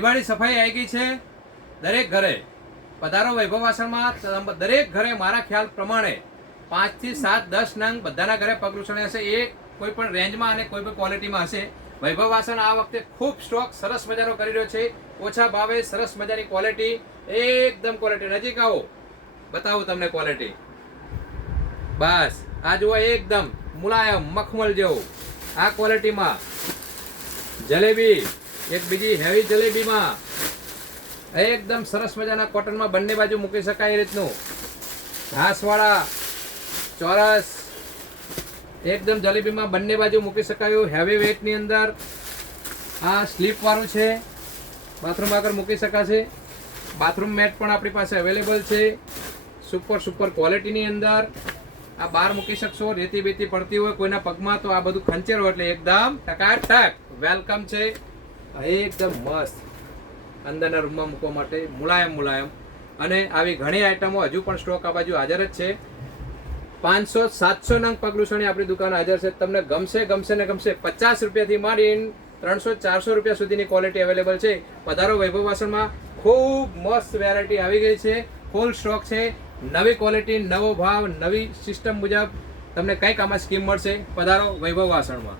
દિવાળી સફાઈ આવી ગઈ છે દરેક ઘરે. પધારો વૈભવ વાસણમાં. દરેક ઘરે મારા ખ્યાલ પ્રમાણે 5 થી 7 10 નંગ બધાના ઘરે પગલુછણી હશે. એ કોઈ પણ રેન્જમાં અને કોઈ પણ ક્વોલિટીમાં હશે. વૈભવ વાસણ આ વખતે ખૂબ સ્ટોક સરસ મજાનો કરી રહ્યો છે. ઓછા ભાવે સરસ મજાની ક્વોલિટી, એકદમ ક્વોલિટી. નજીક આવો, બતાવું તમને ક્વોલિટી. બસ આ જુઓ, એકદમ મુલાયમ મખમલ જેવું આ ક્વોલિટીમાં જલેબી. એક બીજી હેવી જલેબીમાં એકદમ સરસ મજાના કોટનમાં બંને બાજુ મૂકી શકાય એ રીતનું ઘાસવાળા ચોરસ એકદમ જલેબીમાં બંને બાજુ મૂકી શકાય હેવી વેટની અંદર. આ સ્લીપ વાળું છે, બાથરૂમ આગળ મૂકી શકાશે. બાથરૂમ મેટ પણ આપણી પાસે અવેલેબલ છે સુપર ક્વોલિટીની અંદર. આ બહાર મૂકી શકશો. રેતી બેતી પડતી હોય કોઈના પગમાં તો આ બધું ખંચેરો એટલે એકદમ ટકાટક વેલકમ છે. એકદમ મસ્ત અંદરના રૂમમાં મૂકવા માટે મુલાયમ. અને આવી ઘણી આઈટમો હજુ પણ સ્ટોક આ બાજુ હાજર જ છે. 500-700 નંગ પગલુછણી આપણી દુકાન હાજર છે. તમને ગમશે ને ગમશે. 50 રૂપિયાથી માંડીને 300-400 રૂપિયા સુધીની ક્વોલિટી અવેલેબલ છે. પધારો વૈભવ વાસણમાં. ખૂબ મસ્ત વેરાયટી આવી ગઈ છે. ફૂલ સ્ટોક છે. નવી ક્વોલિટી, નવો ભાવ, નવી સિસ્ટમ મુજબ તમને કંઈક આમાં સ્કીમ મળશે. પધારો વૈભવ વાસણમાં.